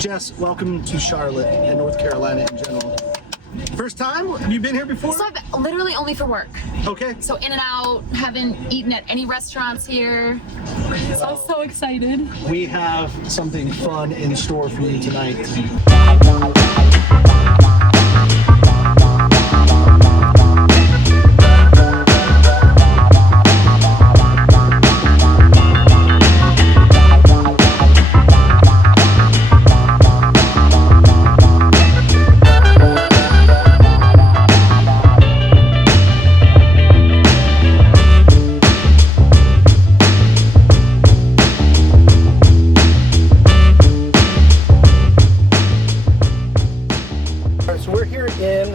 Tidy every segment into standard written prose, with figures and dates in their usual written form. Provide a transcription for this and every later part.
Jess, welcome to Charlotte and North Carolina in general. First time? Have you been here before? So I've literally only for work. Okay. So in and out, haven't eaten at any restaurants here. So I'm so excited. We have something fun in store for you tonight.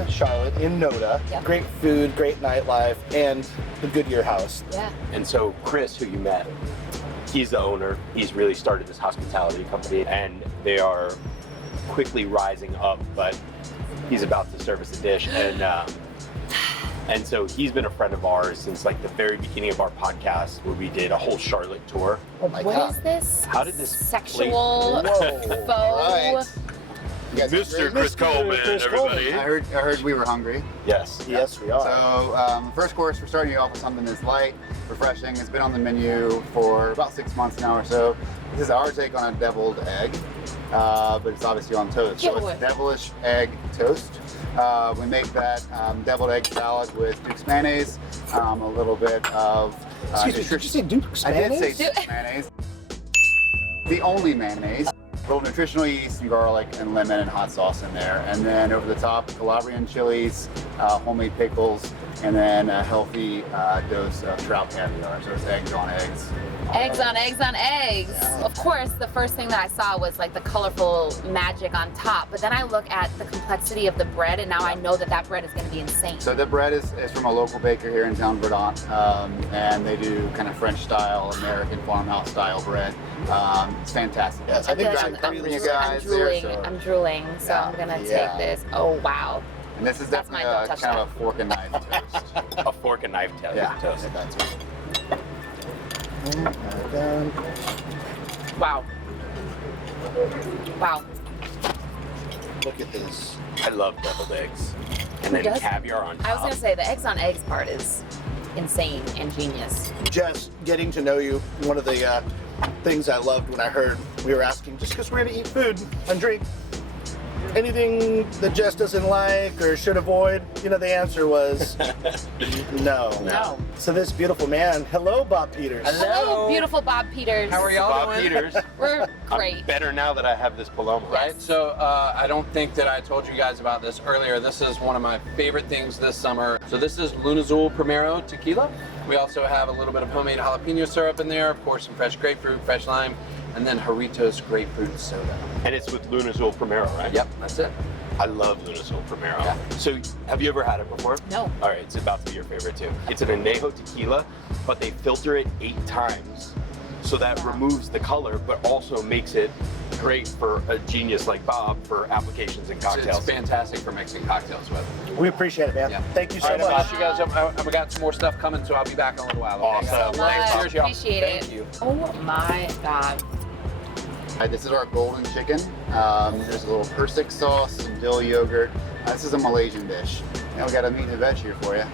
Charlotte in NODA. Yep. Great food, great nightlife, and the Goodyear House. Yeah. And so Chris, who you met, he's the owner. He's really started this hospitality company, and they are quickly rising up, but he's about to service a dish. And so he's been a friend of ours since like the very beginning of our podcast, where we did a whole Charlotte tour. Oh my God. What is this? How did this sexual faux? Right. Mr. Chris Coleman, everybody. I heard we were hungry. Yes. Yes, we are. So first course, we're starting you off with something that's light, refreshing. It's been on the menu for about 6 months now or so. This is our take on a deviled egg, but it's obviously on toast. So it's devilish egg toast. We make that deviled egg salad with Duke's mayonnaise, a little bit of... Excuse me, did you say Duke's mayonnaise? I did say Duke's mayonnaise. The only mayonnaise. A little nutritional yeast and garlic and lemon and hot sauce in there. And then over the top, Calabrian chilies, homemade pickles, and then a healthy dose of trout caviar. So it's eggs on eggs. Eggs on eggs on eggs. Of course, the first thing that I saw was like the colorful magic on top, but then I look at the complexity of the bread, and now I know that that bread is going to be insane. So the bread is from a local baker here in town, Verdant, and they do kind of French style, American farmhouse style bread. It's fantastic. Yes, I think I'm drooling, so yeah, I'm gonna take this. Oh wow. And this is definitely kind of a fork and knife toast. A fork and knife toast. Yeah, that's it. Wow. Wow. Look at this. I love deviled eggs. And then caviar on top. I was gonna say the eggs on eggs part is insane and genius. Jess, getting to know you, one of the things I loved when I heard we were asking, just because we're gonna eat food and drink, anything that Jess doesn't like or should avoid, you know, the answer was no. So this beautiful man, hello, Bob Peters. Hello, beautiful Bob Peters. How are y'all Bob doing? Peters. We're great. I'm better now that I have this Paloma. Right, so I don't think that I told you guys about this earlier. This is one of my favorite things this summer. So this is Lunazul Primero tequila. We also have a little bit of homemade jalapeno syrup in there, of course, some fresh grapefruit, fresh lime, and then Jarritos grapefruit soda. And it's with Lunazul Primero, right? Yep, that's it. I love Lunazul Primero. Yeah. So have you ever had it before? No. All right, it's about to be your favorite too. It's an añejo tequila, but they filter it 8 times. So that removes the color, but also makes it great for a genius like Bob for applications and cocktails. It's fantastic for mixing cocktails with. We appreciate it, man. Yeah. Thank you so All right, much. I'll you guys up. We got some more stuff coming, so I'll be back in a little while. Okay? Awesome. So much. Cheers, y'all. Appreciate it. Thank you. Oh my God. This is our golden chicken. There's a little persik sauce, some dill yogurt. This is a Malaysian dish. Now we got a meat and a veg here for you.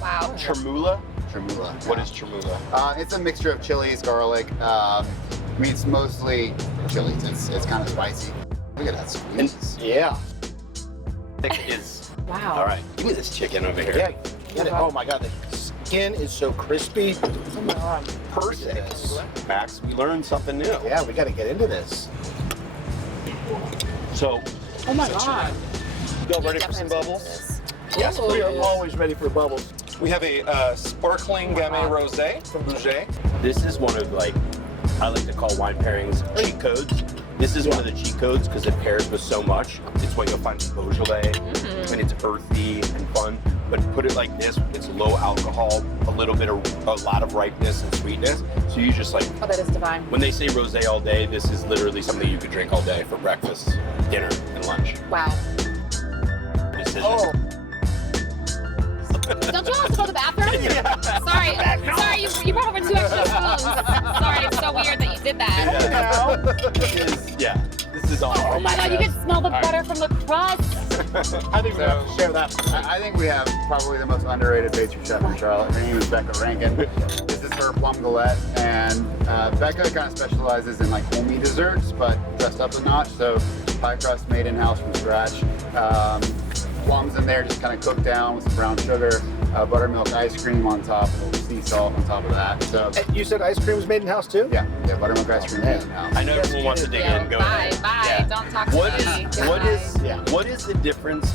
Wow. Chermula? Chermula. What is chermula? It's a mixture of chilies, garlic. I mean, it's mostly chilies. It's kind of spicy. Look at that squeeze. Yeah. Is Wow. all right. Give me this chicken over here. Yeah. Get it. Oh my God, the skin is so crispy. Oh my God. Perfect. Max, we learned something new. Yeah, we got to get into this. So, Oh my God. y'all ready for some bubbles? Yes, we are always ready for bubbles. We have a sparkling Gameday Rosé from Bouger. This is one of I like to call wine pairings cheat codes. This is one of the cheat codes because it pairs with so much. It's what you'll find in Beaujolais, and it's earthy and fun. But put it like this, it's low alcohol, a lot of ripeness and sweetness. So you just like, Oh, that is divine. when they say rosé all day, this is literally something you could drink all day for breakfast, dinner, and lunch. Wow. Decision. Oh. Don't you have to go to the bathroom? Sorry, you brought over 2 extra spoons. Sorry, it's so weird that you did that. This This is all. Oh my God, you can smell the butter from the crust. I think we have to share that. I think we have probably the most underrated pastry chef in Charlotte. Her name is Becca Rankin. This is her plum galette, and Becca kind of specializes in like homey desserts, but dressed up a notch. So pie crust made in-house from scratch. Plums in there, just kind of cooked down with some brown sugar, buttermilk ice cream on top, a little sea salt on top of that. So You said ice cream was made in house too? yeah, buttermilk ice cream made in-house. I know everyone wants to dig in. Go Bye, ahead. bye. Yeah. Don't talk to What me. is what is the difference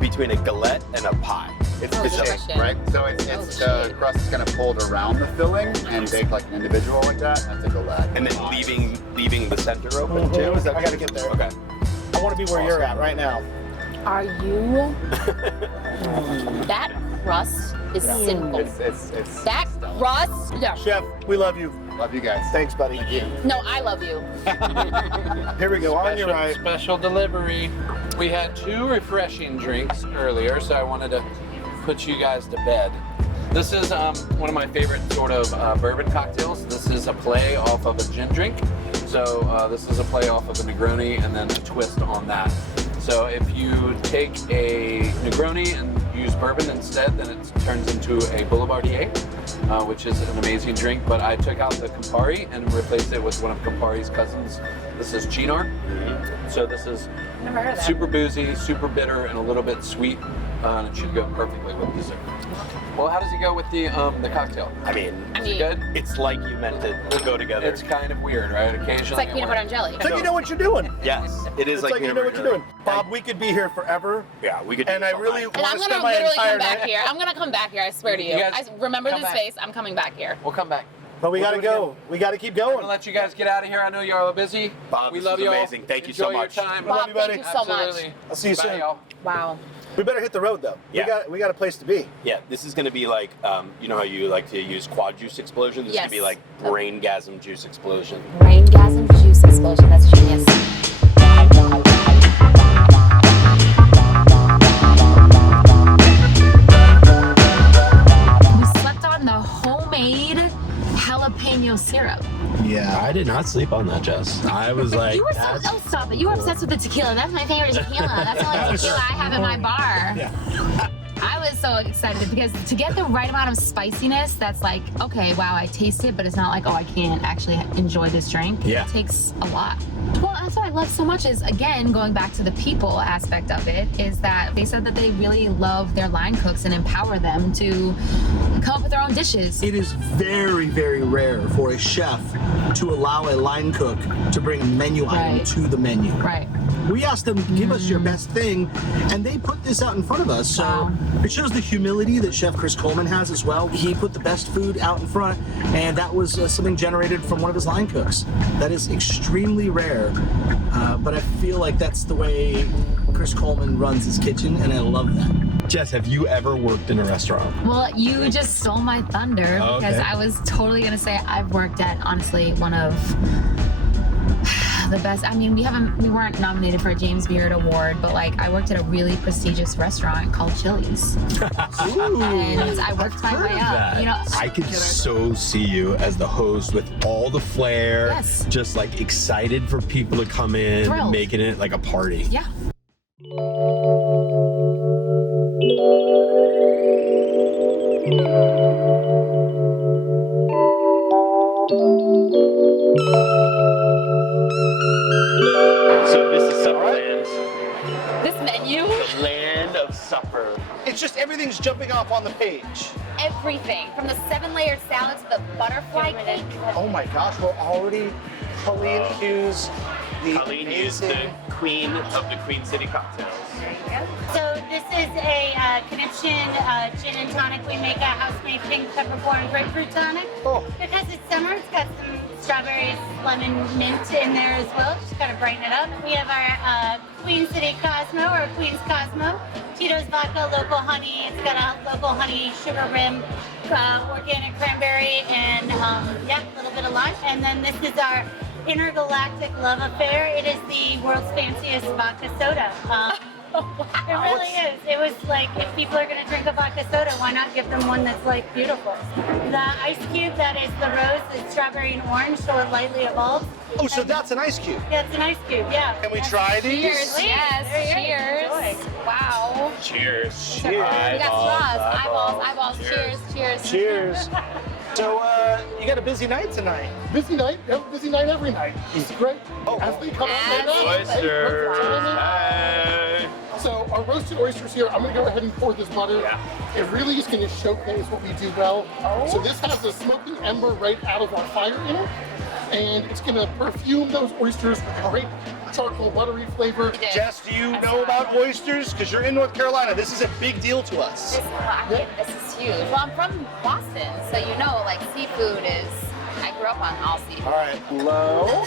between a galette and a pie? It's Oh, the good shape, question. right? So it's the shit. crust is kind of pulled around the filling and baked like an individual like that. That's a galette. And then leaving the center open too? Is that I gotta get there. Okay. I want to be where you're at right now. Are you? That crust is sinful. It's That crust? Yeah. Chef, we love you. love you guys. Thanks, buddy. No, I love you. Here we go. On your right. Special delivery. We had 2 refreshing drinks earlier, so I wanted to put you guys to bed. This is one of my favorite sort of bourbon cocktails. This is a play off of a gin drink. So this is a play off of a Negroni and then a twist on that. So if you take a Negroni and use bourbon instead, then it turns into a Boulevardier, which is an amazing drink. But I took out the Campari and replaced it with one of Campari's cousins. This is Cynar. So this is Never heard of that. super boozy, super bitter, and a little bit sweet. And it should go perfectly with dessert. Well, how does it go with the cocktail? I mean, I mean, Good? it's like you meant it to go together. It's kind of weird, right? Occasionally. it's like it peanut butter and works. jelly. It's like you know what you're doing. Yes, it is It's like, like you know what you're doing. Bob, we could be here forever. Yeah, we could. Do And this I all really night. And I'm want to gonna spend my literally entire come back night. here. I'm gonna come back here. I swear to you. You guys I remember come this back. face. I'm coming back here. We'll come back. But we We'll gotta do it go. again. We gotta keep I'm going. gonna let you guys get out of here. I know you're all busy. Bob, we this love was you all. amazing. Thank you so Enjoy much. Your time. Love Bob, you, buddy. thank you so much. Absolutely. I'll see you Bye, soon. y'all. Wow. We better hit the road though. Yeah. We got a place to be. Yeah, this is gonna be like, you know how you like to use quad juice explosion? This is gonna be Yes. like brain-gasm juice explosion. Braingasm juice explosion. That's genius. We slept on the homemade jalapeno syrup. Yeah, I did not sleep on that, Jess. I was like, You were so, that's oh, stop it. You were obsessed with the tequila. That's my favorite tequila. That's the only tequila I have in my bar. Yeah. I was so excited because to get the right amount of spiciness, that's like, okay, wow, I taste it, but it's not like, oh, I can't actually enjoy this drink. Yeah. It takes a lot. Well, that's what I love so much is, again, going back to the people aspect of it, is that they said that they really love their line cooks and empower them to come up with their own dishes. It is very, very rare for a chef to allow a line cook to bring a menu item Right. to the menu. Right. We asked them, give us your best thing, and they put this out in front of us. So Wow. it shows the humility that Chef Chris Coleman has as well. He put the best food out in front, and that was something generated from one of his line cooks. That is extremely rare, but I feel like that's the way Chris Coleman runs his kitchen, and I love that. Jess, have you ever worked in a restaurant? Well, you just stole my thunder Oh, because okay. I was totally gonna say I've worked at honestly one of the best. I mean, we weren't nominated for a James Beard Award, but like I worked at a really prestigious restaurant called Chili's, and I worked my way up. You know, I could so see you as the host with all the flair, Yes. just like excited for people to come in, Thrilled. making it like a party. yeah. So this is Supperland, This menu, the land of supper. It's just everything's jumping off on the page. everything from the 7-layered salad to the butterfly cake. Oh my gosh, we're already Colleen Hughes, the Colleen is the amazing. queen of the Queen City cocktails. So this is a conniption gin and tonic. We make a house-made pink peppercorn grapefruit tonic. Oh. Because it's summer, it's got some strawberries, lemon, mint in there as well. Just kind of brighten it up. We have our Queen City Cosmo or Queen's Cosmo. Tito's vodka, local honey. It's got a local honey sugar rim, organic cranberry, and yeah, a little bit of lime. And then this is our intergalactic love affair. It is the world's fanciest vodka soda. It really is. It was like, if people are going to drink a vodka soda, why not give them one that's like beautiful? The ice cube that is the rose, the strawberry and orange, so it lightly evolves. Oh, so that's an ice cube. Yeah, it's an ice cube, yeah. Can we try these? Cheers, yes, cheers. Wow. Cheers. We got straws, eyeballs. Cheers. Cheers. So, you got a busy night tonight. Busy night. We have a busy night every night. It's great. As they come out. Oysters. Hey. So our roasted oysters here, I'm going to go ahead and pour this butter. Yeah. It really is going to showcase what we do well. So this has a smoking ember right out of our fire in it. And it's going to perfume those oysters with a great charcoal buttery flavor. Jess, do you know about oysters? Because you're in North Carolina. This is a big deal to us. This is huge. Well, I'm from Boston, so you know, like, seafood is, I grew up on all seafood. All right. Hello.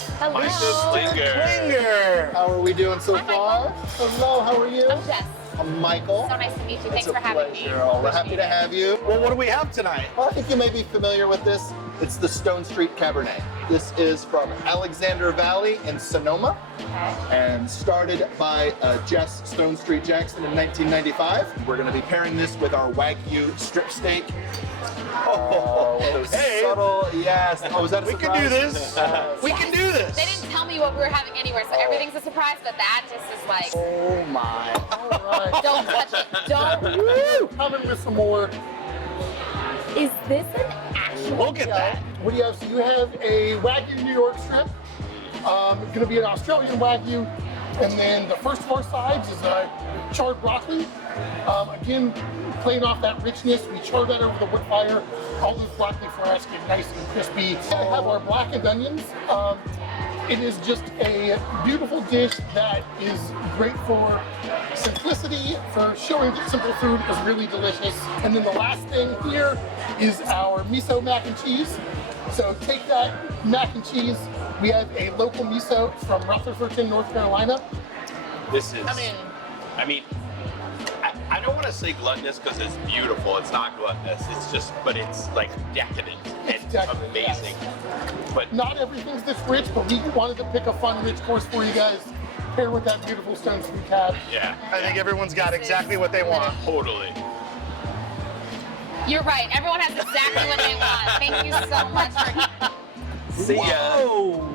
Klinger. How are we doing so far? Hello, how are you? I'm Jess. I'm Michael. So nice to meet you. Thanks It's a for having me. pleasure. We're happy to have you. Well, what do we have tonight? Well, I think you may be familiar with this. It's the Stone Street Cabernet. This is from Alexander Valley in Sonoma and started by Jess Stone Street Jackson in 1995. We're going to be pairing this with our Wagyu strip steak. Hey. Subtle, yes. Oh, is that a We surprise? can do this. We can do this. They didn't tell me what we were having anywhere, so everything's a surprise, but that just is like, Oh my. All right. don't touch it. Don't. Coming with some more. Is this an actual Look at that. What do you have? So you have a Wagyu New York strip. Going to be an Australian Wagyu. And then the first of our sides is charred broccoli. Again, playing off that richness, we char that over the wood fire. All those broccoli florets get nice and crispy. I have our blackened onions. It is just a beautiful dish that is great for simplicity, for showing that simple food is really delicious. And then the last thing here is our miso mac and cheese. So take that mac and cheese. We have a local miso from Rutherfordton, North Carolina. This is, I don't want to say gluttonous because it's beautiful. It's not gluttonous. It's just, but it's like decadent and decadent, amazing. yes. But Not everything's this rich, but we wanted to pick a fun, rich course for you guys. Pair with that beautiful Stone Street cab. yeah, I think everyone's got exactly what they want. totally. You're right. Everyone has exactly what they want. Thank you so much for. See ya. Whoa.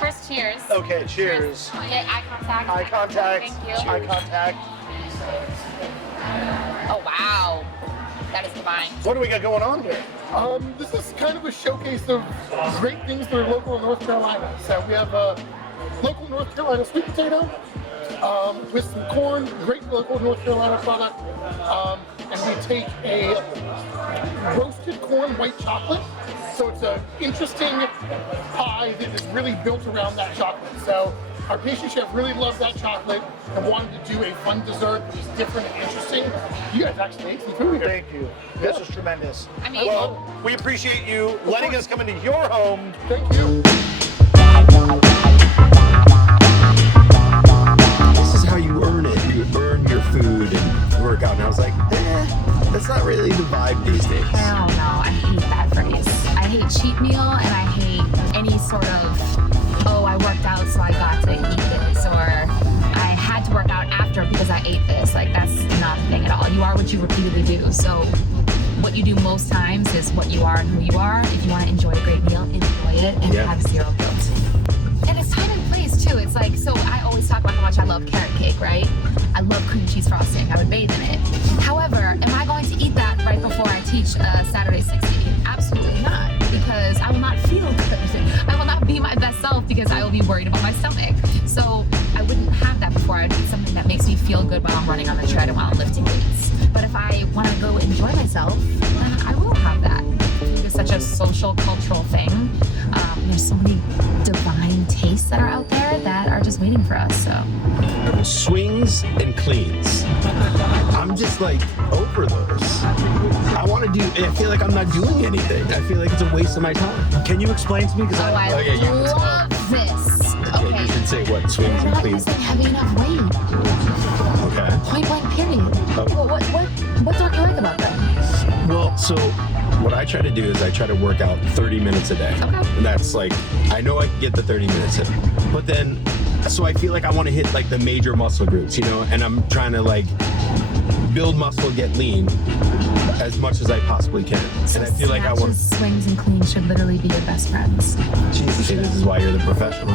First, cheers. Okay, cheers. Yeah, eye contact. Eye contact. Thank you. Eye contact. Oh wow, that is divine. What do we got going on here? This is kind of a showcase of great things that are local in North Carolina. So we have a local North Carolina sweet potato with some corn, great local North Carolina product. And we take a roasted corn white chocolate. So it's an interesting pie that is really built around that chocolate. So our pastry chef really loved that chocolate and wanted to do a fun dessert that was different and interesting. You guys actually ate some food here. Thank you. This is tremendous. I mean, Well, we appreciate you letting us come into your home. Thank you. This is how you earn it. You earn your food and work out. And I was like, that's not really the vibe these days. I don't know. I hate that phrase. I hate cheat meal, and I hate any sort of, oh, I worked out so I got to eat this, or I had to work out after because I ate this. Like, that's not a thing at all. You are what you repeatedly do. So what you do most times is what you are and who you are. If you want to enjoy a great meal, enjoy it and have zero guilt. And it's time and place too. It's like, so I always talk about how much I love carrot cake, right? I love cream cheese frosting. I would bathe in it. However, am I going to eat that right before I teach Saturday 60? Absolutely not, because I will not feel good. I will not be my best self because I will be worried about my stomach. So I wouldn't have that before. I'd eat something that makes me feel good while I'm running on the tread and while I'm lifting weights. But if I want to go enjoy myself, then I will have that. It's such a social, cultural thing. There's so many divine tastes that are out there that are just waiting for us. So Swings and cleans. I'm just like over those. I want to do, I feel like I'm not doing anything. I feel like it's a waste of my time. Can you explain to me? Because I love this. Okay, you should say what, swings You're and not cleans. missing heavy enough weight. Okay. Point blank period. Oh. Well, what don't you like about that? Well, so what I try to do is I try to work out 30 minutes a day. Okay. And that's like, I know I can get the 30 minutes in. But then So I feel like I want to hit like the major muscle groups, you know, and I'm trying to like build muscle, get lean as much as I possibly can. So And I feel like I want. swings and cleans should literally be your best friends. Jesus, see, this is why you're the professional.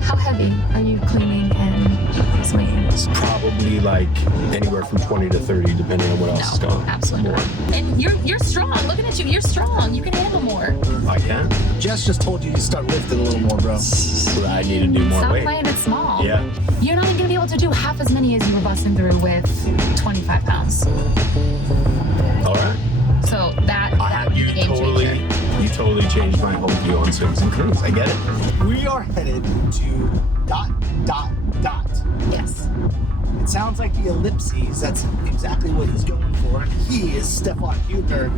How heavy are you cleaning and swinging? It's probably like anywhere from 20 to 30, depending on what else is going. Absolutely not. And you're strong. Looking at you, you're strong. You can handle more. I can. Jess just told you to start lifting a little more, bro. So I need to do more Stop weight. playing it small. Yeah. You're not even gonna be able to do half as many as you were busting through with 25 pounds. All right. So that would be the game changer. You totally changed my whole view on swings and cleans. I get it. We are headed to ... Yes. It sounds like the ellipses. That's exactly what he's going for. He is Stefan Hubner.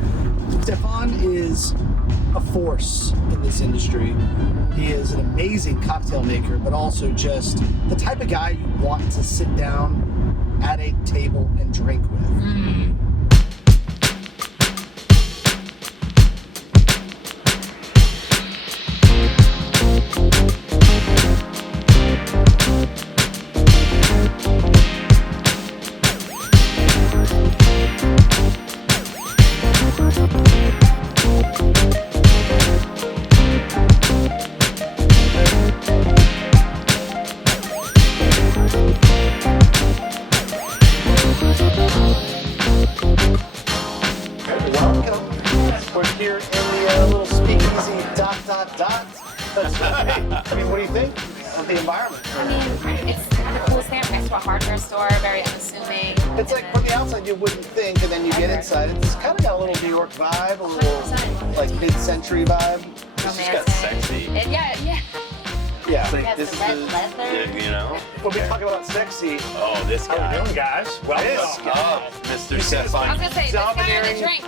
Stefan is a force in this industry. He is an amazing cocktail maker, but also just the type of guy you want to sit down at a table and drink with. We're here in the little speakeasy ... That's right. I mean, what do you think of the environment? I mean, it's kind of cool stand next to a hardware store, very unassuming. It's like from the outside you wouldn't think, and then you get inside. It's kind of got a little New York vibe, a little like mid-century vibe. It's just got sexy. Yeah. Yeah. Like, this is, you know? We'll be talking about sexy. Oh, this guy. How we doing, guys? What's up, Mr. Stefan? I was gonna say, this guy or the Domineering. drinks.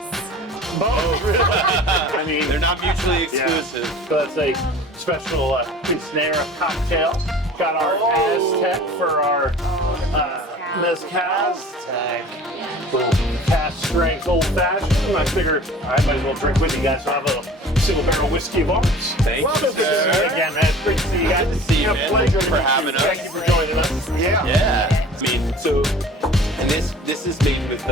I mean, They're not mutually exclusive. so that's a special Culinary cocktail. Got our Aztec for our mezcal. Little cast strength old fashioned. And I figured I might as well drink with you guys. So I have a single barrel whiskey of ours. Thank Welcome you, to the sir. again, man. It's great to see you guys. Good to see you, It's a man. pleasure Thank you for having us. Thank you for joining us. Yeah. Yeah. I mean, so, and this is made with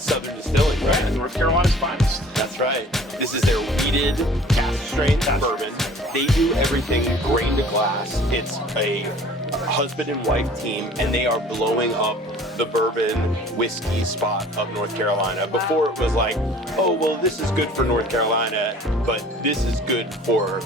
Southern Distilling, right? North Carolina's finest. That's right. This is their weeded cask strength bourbon. They do everything grain to glass. It's a husband and wife team, and they are blowing up the bourbon whiskey spot of North Carolina. Before it was like, oh, well, this is good for North Carolina, but this is good for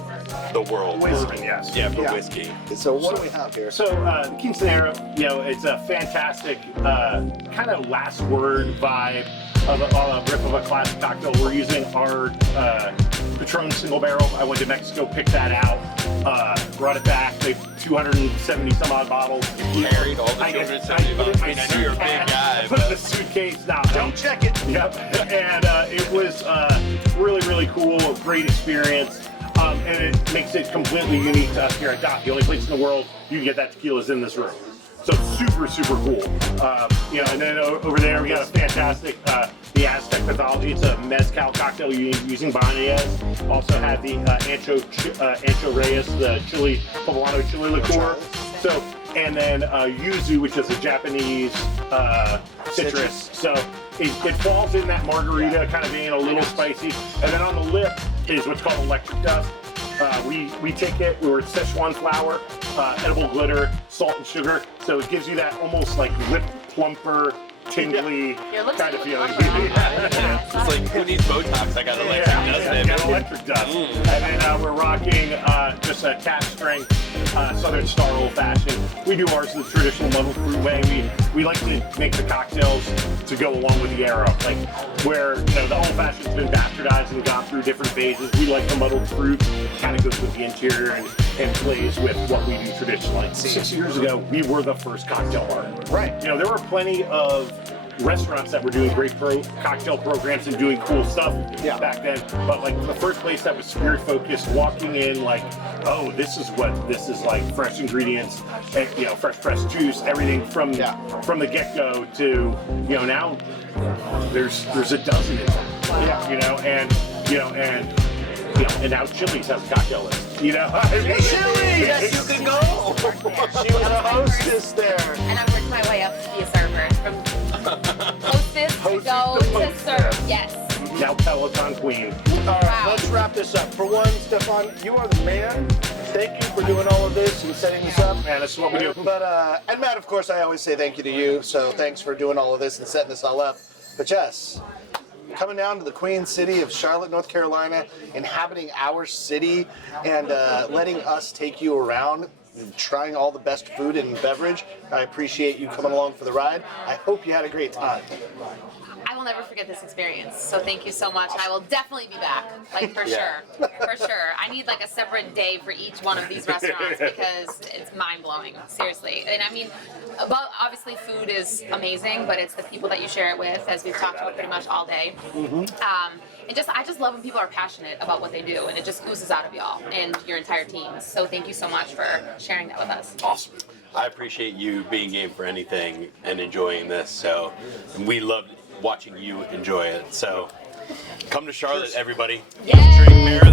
the world. Bourbon, yes. Yeah, for whiskey. So what do we have here? So the Culinary, you know, it's a fantastic kind of last word vibe of a riff of a classic cocktail. We're using our Patron single barrel. I went to Mexico, picked that out, brought it back. They 270 some odd bottles. Carried all the 270 bottles. I mean, I know you're a big guy, Put it in but a suitcase. Now, Don't check it. Yep. And it was really, really cool, a great experience. And it makes it completely unique to us here at DOT. The only place in the world you can get that tequila is in this room. So super, super cool. You know, and then over there we got a fantastic, the Aztec Mythology. It's a mezcal cocktail using Banayas. Also have the Ancho Reyes, the chili, poblano chili liqueur. So, and then yuzu, which is a Japanese citrus. So it falls in that margarita, kind of being a little spicy. And then on the lip is what's called electric dust. We take it, we're Szechuan flour, edible glitter, salt and sugar. So it gives you that almost like lip plumper, tingly kind of feeling. it's like, who needs Botox? I got electric dust, I baby. got electric dust. And then we're rocking just a cask strength Southern Star Old Fashioned. We do ours the traditional muddled fruit way. We like to make the cocktails to go along with the era, like where, you know, the Old Fashioned's been bastardized and gone through different phases. We like the muddled fruit, kind of goes with the interior and plays with what we do traditionally. 6 years ago, we were the first cocktail bar. Right. You know, there were plenty of restaurants that were doing great cocktail programs and doing cool stuff back then, but like the first place that was spirit focused, walking in like, oh, this is what this is like, fresh ingredients, and, you know, fresh pressed juice, everything from the get-go to, you know, now there's a dozen in there. And now Chili's has a cocktail list. You know, I mean, Yes, you can go. She was a hostess there. And I've worked my way up to be a server. From hostess to Hostess go to to host. serve. Yes. now Peloton queen. All right, Wow. let's wrap this up. For one, Stefan, you are the man. Thank you for doing all of this and setting this up. Man, this is what we do. But and Matt, of course, I always say thank you to you. So thanks for doing all of this and setting this all up. But Jess, coming down to the Queen City of Charlotte, North Carolina, inhabiting our city, and letting us take you around, trying all the best food and beverage. I appreciate you coming along for the ride. I hope you had a great time. I will never forget this experience. So thank you so much. And I will definitely be back. Like for sure. For sure. I need like a separate day for each one of these restaurants because it's mind blowing. Seriously. And I mean, obviously food is amazing, but it's the people that you share it with, as we've talked about pretty much all day. And I just love when people are passionate about what they do, and it just oozes out of y'all and your entire team. So thank you so much for sharing that with us. Awesome. I appreciate you being game for anything and enjoying this. So we loved watching you enjoy it. So come to Charlotte, everybody. Yay! Drink